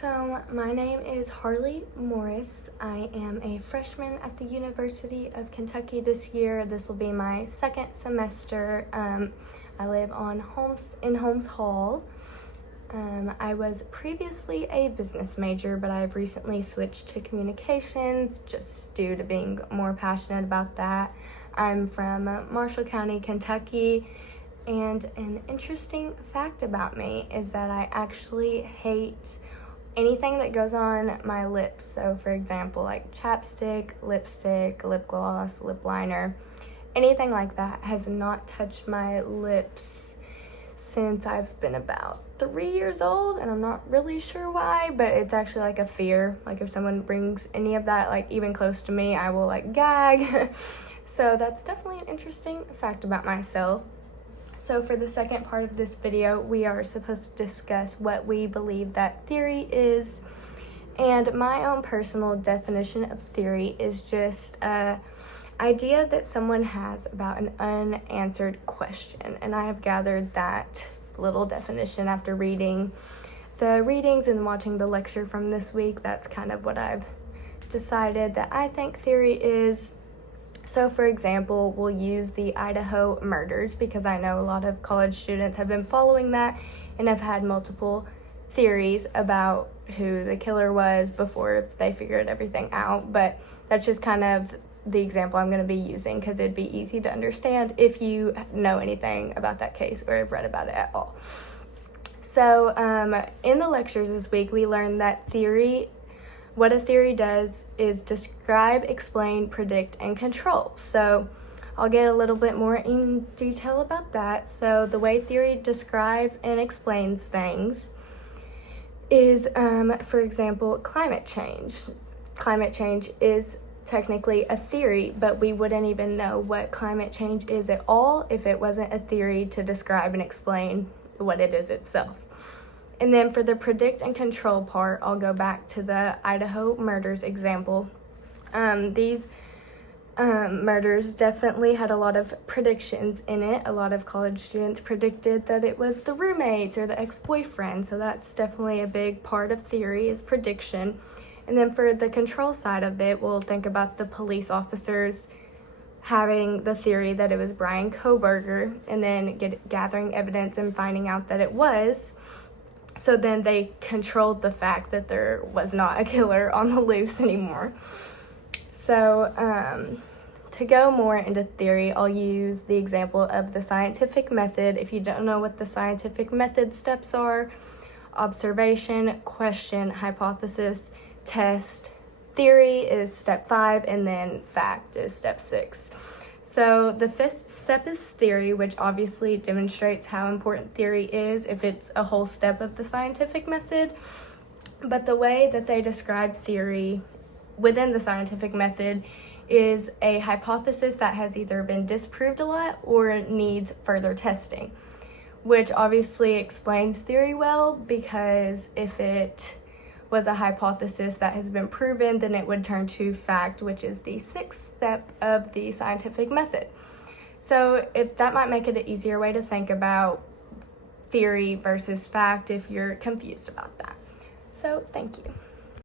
So my name is Harley Morris. I am a freshman at the University of Kentucky this year. This will be my second semester. I live in Holmes Hall. I was previously a business major, but I've recently switched to communications just due to being more passionate about that. I'm from Marshall County, Kentucky, and an interesting fact about me is that I actually hate anything that goes on my lips. So for example, like chapstick, lipstick, lip gloss, lip liner, anything like that has not touched my lips since I've been about 3 years old, and I'm not really sure why, but it's actually like a fear. Like if someone brings any of that like even close to me, I will like gag. So that's definitely an interesting fact about myself. So for the second part of this video, we are supposed to discuss what we believe that theory is. And my own personal definition of theory is just an idea that someone has about an unanswered question. And I have gathered that little definition after reading the readings and watching the lecture from this week. That's kind of what I've decided that I think theory is. So for example, we'll use the Idaho murders because I know a lot of college students have been following that and have had multiple theories about who the killer was before they figured everything out. But that's just kind of the example I'm going to be using because it'd be easy to understand if you know anything about that case or have read about it at all. So in the lectures this week, we learned that what a theory does is describe, explain, predict, and control. So I'll get a little bit more in detail about that. So the way theory describes and explains things is, for example, climate change. Climate change is technically a theory, but we wouldn't even know what climate change is at all if it wasn't a theory to describe and explain what it is itself. And then for the predict and control part, I'll go back to the Idaho murders example. These murders definitely had a lot of predictions in it. A lot of college students predicted that it was the roommates or the ex-boyfriend. So that's definitely a big part of theory is prediction. And then for the control side of it, we'll think about the police officers having the theory that it was Brian Kohberger and then gathering evidence and finding out that it was. So then they controlled the fact that there was not a killer on the loose anymore. So to go more into theory, I'll use the example of the scientific method. If you don't know what the scientific method steps are, observation, question, hypothesis, test, theory is step 5, and then fact is step 6. So the 5th step is theory, which obviously demonstrates how important theory is if it's a whole step of the scientific method. But the way that they describe theory within the scientific method is a hypothesis that has either been disproved a lot or needs further testing, which obviously explains theory well, because if it was a hypothesis that has been proven, then it would turn to fact, which is the 6th step of the scientific method. So if that might make it an easier way to think about theory versus fact if you're confused about that. So thank you.